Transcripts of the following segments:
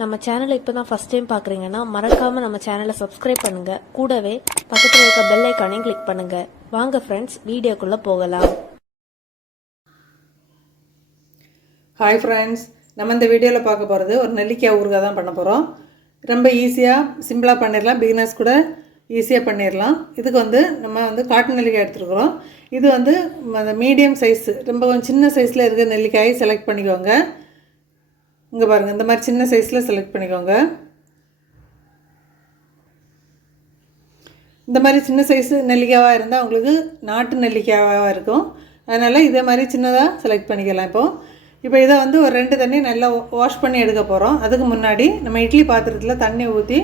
நம்ம சேனலை இப்போ தான் ஃபஸ்ட் டைம் பார்க்குறீங்கன்னா மறக்காமல் நம்ம சேனலை சப்ஸ்கிரைப் பண்ணுங்கள் கூடவே பக்கத்தில் இருக்க பெல் ஐக்கானையும் கிளிக் பண்ணுங்கள் வாங்க ஃப்ரெண்ட்ஸ் வீடியோக்குள்ளே போகலாம். ஹாய் ஃப்ரெண்ட்ஸ் நம்ம இந்த வீடியோவில் பார்க்க போகிறது ஒரு நெல்லிக்காய் ஊறுகாய் தான் பண்ண போகிறோம் ரொம்ப ஈஸியாக சிம்பிளாக பண்ணிடலாம் பிகினர்ஸ் கூட ஈஸியாக பண்ணிடலாம் இதுக்கு வந்து நம்ம வந்து காட்டு நெல்லிக்காய் எடுத்துருக்குறோம். இது வந்து அந்த மீடியம் சைஸ் ரொம்ப கொஞ்சம் சின்ன சைஸில் இருக்கிற நெல்லிக்காயை செலக்ட் பண்ணிக்கோங்க. இங்கே பாருங்கள் இந்த மாதிரி சின்ன சைஸில் செலக்ட் பண்ணிக்கோங்க. இந்த மாதிரி சின்ன சைஸ் நெல்லிக்காவாக இருந்தால் உங்களுக்கு நாட்டு நெல்லிக்காவாக இருக்கும். அதனால் இதே மாதிரி சின்னதாக செலக்ட் பண்ணிக்கலாம் இப்போது இப்போ இதை வந்து ஒரு ரெண்டு தண்ணி நல்லா வாஷ் பண்ணி எடுக்க போகிறோம் அதுக்கு முன்னாடி நம்ம இட்லி பாத்திரத்தில் தண்ணி ஊற்றி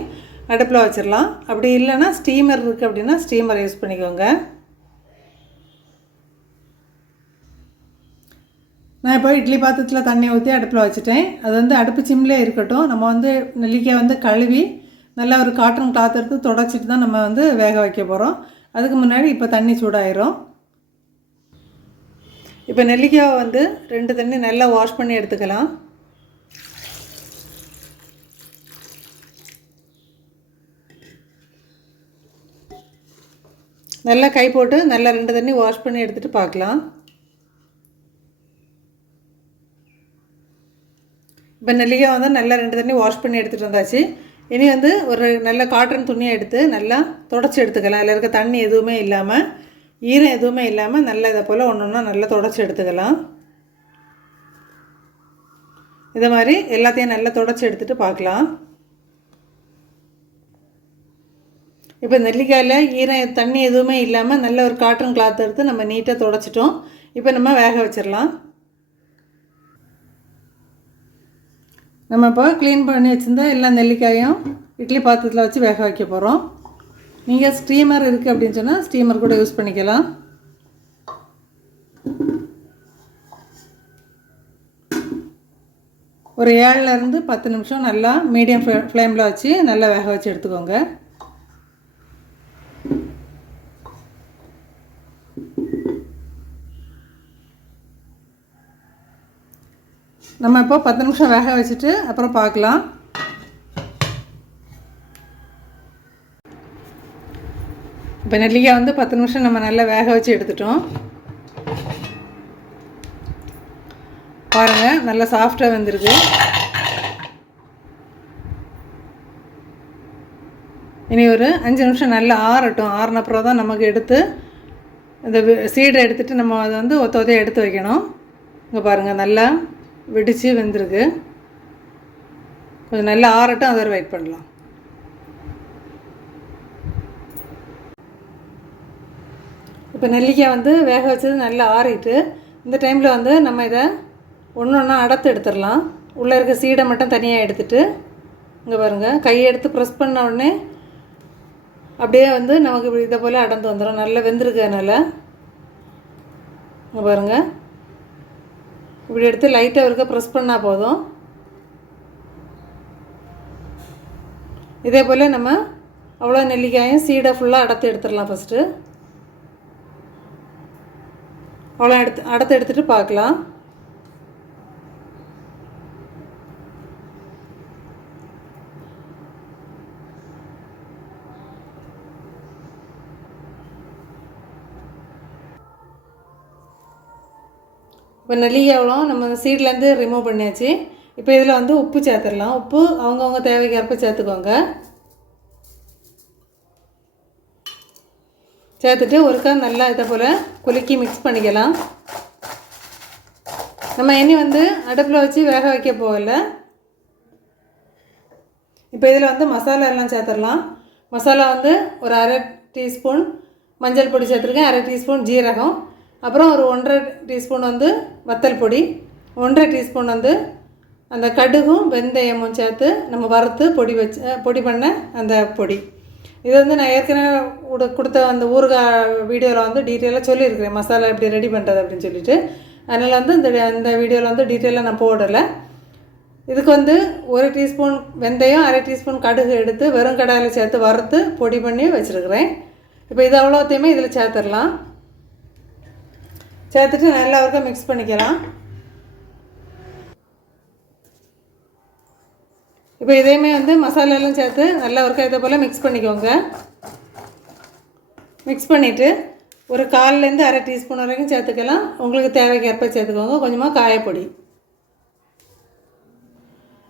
அடுப்பில் வச்சிடலாம். அப்படி இல்லைன்னா ஸ்டீமர் இருக்குது அப்படின்னா ஸ்டீமர் யூஸ் பண்ணிக்கோங்க. நான் இப்போ இட்லி பாத்திரத்தில் தண்ணி ஊற்றி அடுப்பில் வச்சுட்டேன். அது வந்து அடுப்பு சிம்லே இருக்கட்டும். நம்ம வந்து நெல்லிக்காய் வந்து கழுவி நல்லா ஒரு காட்டன் கிளாத் எடுத்து தொடச்சிட்டு தான் நம்ம வந்து வேக வைக்க போகிறோம் அதுக்கு முன்னாடி இப்போ தண்ணி சூடாயிரும். இப்போ நெல்லிக்காவை வந்து ரெண்டு தண்ணி நல்லா வாஷ் பண்ணி எடுத்துக்கலாம். நல்லா கை போட்டு நல்லா ரெண்டு தண்ணி வாஷ் பண்ணி எடுத்துகிட்டு பார்க்கலாம். இப்போ நெல்லிக்காய் வந்து நல்லா ரெண்டு தண்ணி வாஷ் பண்ணி எடுத்துகிட்டு வந்தாச்சு. இனி வந்து ஒரு நல்ல காட்டன் துணியை எடுத்து நல்லா தொடச்சி எடுத்துக்கலாம். அதில் இருக்க தண்ணி எதுவுமே இல்லாமல் ஈரம் எதுவுமே இல்லாமல் நல்லா இதை போல் ஒன்று ஒன்றா நல்லா தொடச்சி எடுத்துக்கலாம். இதை மாதிரி எல்லாத்தையும் நல்லா தொடச்சி எடுத்துகிட்டு பார்க்கலாம். இப்போ நெல்லிக்காயில் ஈரம் தண்ணி எதுவுமே இல்லாமல் நல்ல ஒரு காட்டன் கிளாத் எடுத்து நம்ம நீட்டாக தொடச்சிட்டோம். இப்போ நம்ம வேக வச்சிடலாம். நம்ம இப்போ க்ளீன் பண்ணி வச்சுருந்தா எல்லா நெல்லிக்காயும் இட்லி பாத்திரத்தில் வச்சு வேக வைக்க போகிறோம் நீங்கள் ஸ்டீமர் இருக்குது அப்படின்னு சொன்னால் ஸ்டீமர் கூட யூஸ் பண்ணிக்கலாம். ஒரு ஏழுலேருந்து பத்து நிமிஷம் நல்லா மீடியம் ஃப்ளே ஃப்ளேமில் வச்சு நல்லா வேக வச்சு எடுத்துக்கோங்க. நம்ம இப்போ பத்து நிமிஷம் வேக வச்சுட்டு அப்புறம் பார்க்கலாம். இப்போ நெல்லிக்காய் வந்து பத்து நிமிஷம் நம்ம நல்லா வேக வச்சு எடுத்துட்டோம். பாருங்கள் நல்லா சாஃப்டாக வெந்திருக்கு. இனி ஒரு அஞ்சு நிமிஷம் நல்லா ஆறட்டும். ஆறின அப்புறம் தான் நமக்கு எடுத்து இந்த சீடை எடுத்துகிட்டு நம்ம அதை வந்து ஒத்த ஒத்தையாக எடுத்து வைக்கணும். இங்கே பாருங்கள் நல்லா வெடித்து வெந்திருக்கு. கொஞ்சம் நல்லா ஆறட்டும் அதை வெயிட் பண்ணலாம். இப்போ நெல்லிக்காய் வந்து வேக வச்சது நல்லா ஆறிட்டு இந்த டைமில் வந்து நம்ம இதை ஒன்று ஒன்றா அடத்து எடுத்துடலாம். உள்ளே இருக்க சீடை மட்டும் தனியாக எடுத்துட்டு இங்கே பாருங்கள் கையை எடுத்து ப்ரெஸ் பண்ண உடனே அப்படியே வந்து நமக்கு இப்படி இதை போல் அடந்து வந்துடும் நல்லா வெந்திருக்கு அதனால் இங்கே பாருங்கள் இப்படி எடுத்து லைட்டாக இருக்க ப்ரெஸ் பண்ணால் போதும். இதே போல் நம்ம அவ்வளோ நெல்லிக்காயும் சீடை ஃபுல்லாக அடத்து எடுத்துடலாம் ஃபஸ்ட்டு அவ்வளோ எடுத்து அடத்து எடுத்துகிட்டு பார்க்கலாம். இப்போ நெல்லிக்காவெலாம் நம்ம சீட்லேருந்து ரிமூவ் பண்ணியாச்சு. இப்போ இதில் வந்து உப்பு சேர்த்துடலாம். உப்பு அவங்கவுங்க தேவைக்கேற்ப சேர்த்துக்கோங்க சேர்த்துட்டு ஒருக்கா நல்லா இதை போல் குலுக்கி மிக்ஸ் பண்ணிக்கலாம். நம்ம இனி வந்து அடுப்பில் வச்சு வேக வைக்க போகல. இப்போ இதில் வந்து மசாலா எல்லாம் சேர்த்துடலாம். மசாலா வந்து ஒரு அரை டீஸ்பூன் மஞ்சள் பொடி சேர்த்துருக்கேன். அரை டீஸ்பூன் ஜீரகம். அப்புறம் ஒரு ஒன்றரை டீஸ்பூன் வந்து வத்தல் பொடி ஒன்றரை டீஸ்பூன் வந்து அந்த கடுகும் வெந்தயமும் சேர்த்து நம்ம வறுத்து பொடி வச்சு பொடி பண்ண அந்த பொடி. இது வந்து நான் ஏற்கனவே உட- கொடுத்த அந்த ஊறுகாய் வீடியோவில் வந்து டீட்டெயிலாக சொல்லியிருக்கிறேன். மசாலா எப்படி ரெடி பண்ணுறது அப்படின்னு சொல்லிட்டு. அதனால் வந்து இந்த அந்த வீடியோவில் வந்து டீட்டெயிலாக நான் போடலை. இதுக்கு வந்து ஒரு டீஸ்பூன் வெந்தயம் அரை டீஸ்பூன் கடுகு எடுத்து வெறும் கடாயில் சேர்த்து வறுத்து பொடி பண்ணி வச்சுருக்கிறேன். இப்போ இது அவ்வளோத்தையுமே இதில் சேர்த்துடலாம். சேர்த்துட்டு நல்லா ஒருக்க மிக்ஸ் பண்ணிக்கலாம். இப்போ இதையுமே வந்து மசாலாலாம் சேர்த்து நல்லா ஒருக்க இதை போல் மிக்ஸ் பண்ணிக்கோங்க. மிக்ஸ் பண்ணிவிட்டு ஒரு கால்லேருந்து அரை டீஸ்பூன் வரைக்கும் சேர்த்துக்கலாம். உங்களுக்கு தேவைக்கேற்ப சேர்த்துக்கோங்க. கொஞ்சமாக காயப்பொடி.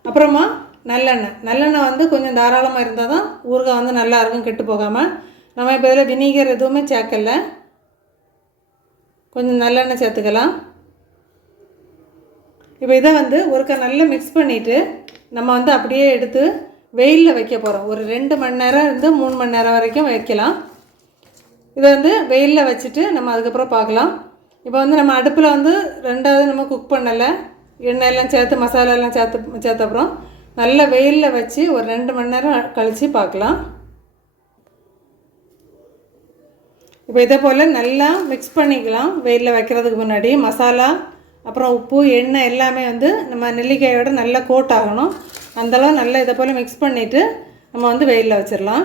அப்புறமா நல்லெண்ணெய். நல்லெண்ணெய் வந்து கொஞ்சம் தாராளமாக இருந்தால் தான் ஊறுகாய் வந்து நல்லா இருக்கும் கெட்டு போகாமல் நம்ம இப்போ இதில் வினிகர் எதுவுமே சேர்க்கலை. கொஞ்சம் நல்லெண்ணெய் சேர்த்துக்கலாம். இப்போ இதை வந்து ஒருக்க நல்லா மிக்ஸ் பண்ணிவிட்டு நம்ம வந்து அப்படியே எடுத்து வெயிலில் வைக்க போகிறோம் ஒரு ரெண்டு மணி நேரம் இருந்து மூணு மணி நேரம் வரைக்கும் வைக்கலாம். இதை வந்து வெயிலில் வச்சுட்டு நம்ம அதுக்கப்புறம் பார்க்கலாம். இப்போ வந்து நம்ம அடுப்பில் வந்து ரெண்டாவது நம்ம குக் பண்ணலை. எண்ணெய் எல்லாம் சேர்த்து மசாலாலாம் சேர்த்து சேர்த்தப்புறம் நல்லா நல்ல வெயிலில் வச்சு ஒரு ரெண்டு மணி நேரம் கழித்து பார்க்கலாம். இப்போ இதே போல் நல்லா மிக்ஸ் பண்ணிக்கலாம். வெயிலில் வைக்கிறதுக்கு முன்னாடி மசாலா அப்புறம் உப்பு எண்ணெய் எல்லாமே வந்து நம்ம நெல்லிக்காயோட நல்லா கோட் ஆகணும். அந்தளவு நல்லா இதை போல் மிக்ஸ் பண்ணிவிட்டு நம்ம வந்து வெயிலில் வச்சிடலாம்.